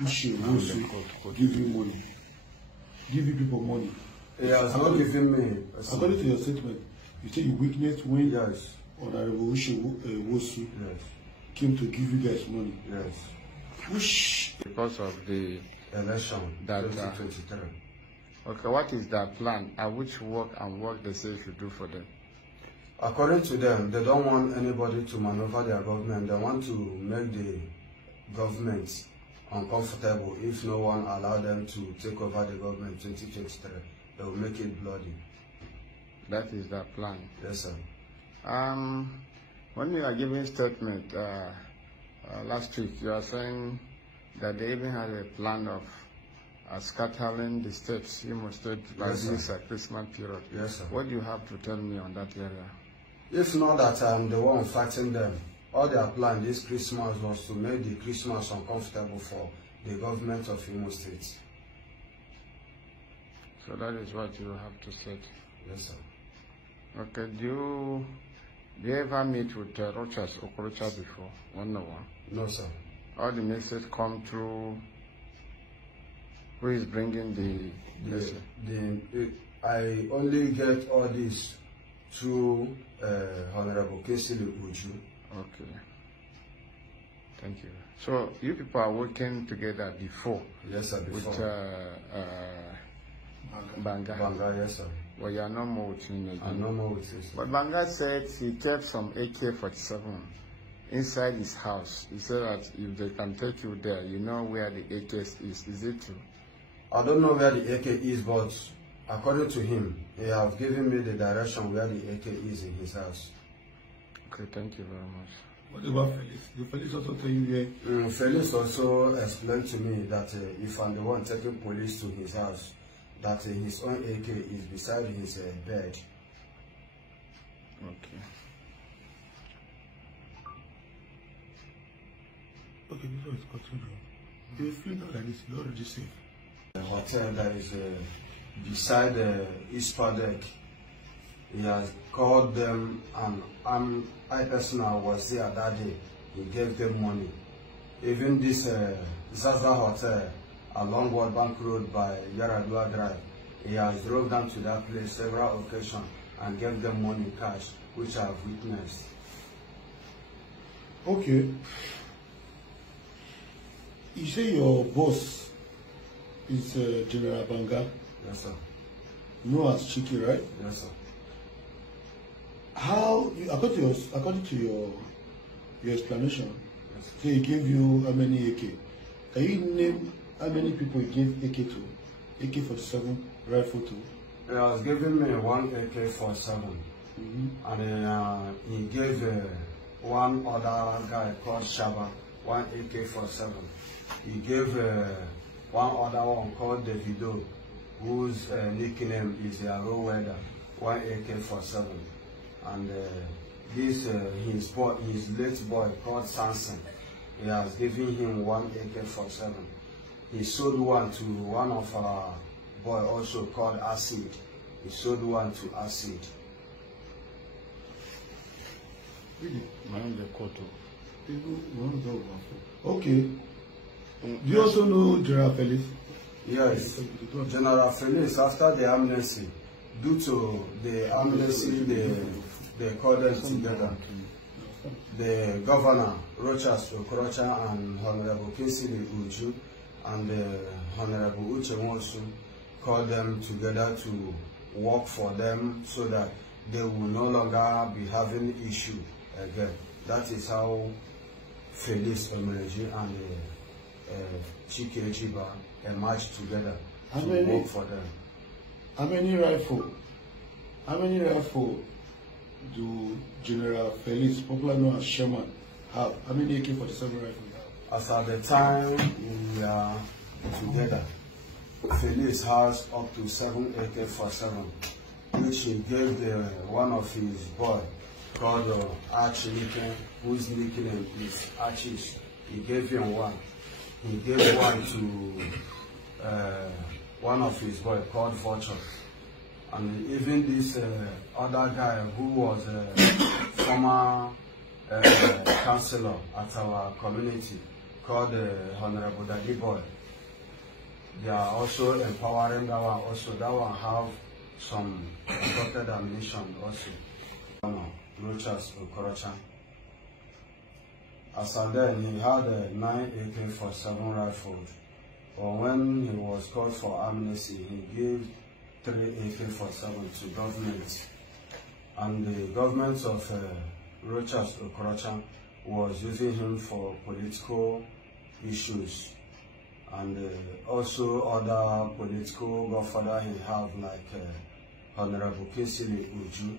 Uche Wosu give you money, give you people money. He has not given me. According to your statement, you say you witnessed when Yes. Honorable Uche Wosu Yes. came to give you guys money. Yes. Whoosh. Because of the Election that 2023. okay, what is their plan? Which work they say you should do for them? According to them, they don't want anybody to maneuver their government. They want to make the government uncomfortable if no one allow them to take over the government 2023. They will make it bloody. That is their plan. Yes, sir. When you are giving statement last week, you are saying that they even had a plan of scattering the states, Imo State, by Yes, this Christmas period. Yes, sir. What do you have to tell me on that area? If not that I'm the one fighting them, all their plan this Christmas was to make the Christmas uncomfortable for the government of Imo State. So that is what you have to say. Yes, sir. Okay, do you ever meet with Rochas Okorocha before, one-on-one? No, sir. All the message come through who is bringing the message? I only get all this through Honorable Kesili Uju. Okay. Thank you. So you people are working together before? Yes, sir, before. With Banga? Banga, yes, sir. Well, you are no more with him again. I'm no more with this. But Banga said he kept some AK-47 inside his house. He said that if they can take you there, you know where the AK is. Is it true? I don't know where the AK is, but according to him, he have given me the direction where the AK is in his house. Okay, thank you very much. What about Felix? Did Felix also tell you where? Felix also explained to me that if I'm the one taking police to his house, that his own AK is beside his bed. Okay. Okay, this is continue. You feel now that it's already safe. The hotel that is beside the East Paddock, he has called them, and I personally was there that day. He gave them money. Even this Zaza Hotel along World Bank Road by Yaradua Drive, he has drove them to that place several occasions and gave them money cash, which I have witnessed. Okay. You say your boss is General Banga? Yes, sir. Known as Chiki, right? Yes, sir. How, according to your explanation, Yes. so he gave you how many AK? Can you name how many people he gave AK to? AK-47 rifle to? He has given me one AK-47, and he gave one other guy called Shaba one AK-47. He gave one other one called Davido, whose nickname is Arrow Weather, one AK-47. And his late boy called Samson, he has given him one AK-47. He sold one to one of our boy also called Acid. He sold one to Acid. Really? Mind the court. Okay. Do you also know General Felix? Yes. General Felix, after the amnesty, due to the amnesty, they called them together. The governor, Rochas Okorocha, and Honorable Kesili Uju, and Honorable Uche Wosu called them together to work for them so that they will no longer be having issue again. That is how Felix Emereji and Chike Ejiba emerged together to work for them. How many rifle do General Felix, popular known as Sherman, have? How many AK-47 rifles? As at the time we are together, Felix has up to 7 AK-47, which he gave one of his boy called Archie, whose nickname is Archie. He gave him one. He gave one to one of his boy called Vulture. And even this other guy who was a former councillor at our community called Honorable Daddy Boy. They are also empowering that one also. That one have some imported ammunition also. Rochas Okorocha. As and then he had a 9 AK-47 rifle. But when he was called for amnesty, he gave 3 AK-47 to government. And the government of Rochas Okorocha was using him for political issues. And also other political godfather he have like Honorable Kinsili Uju.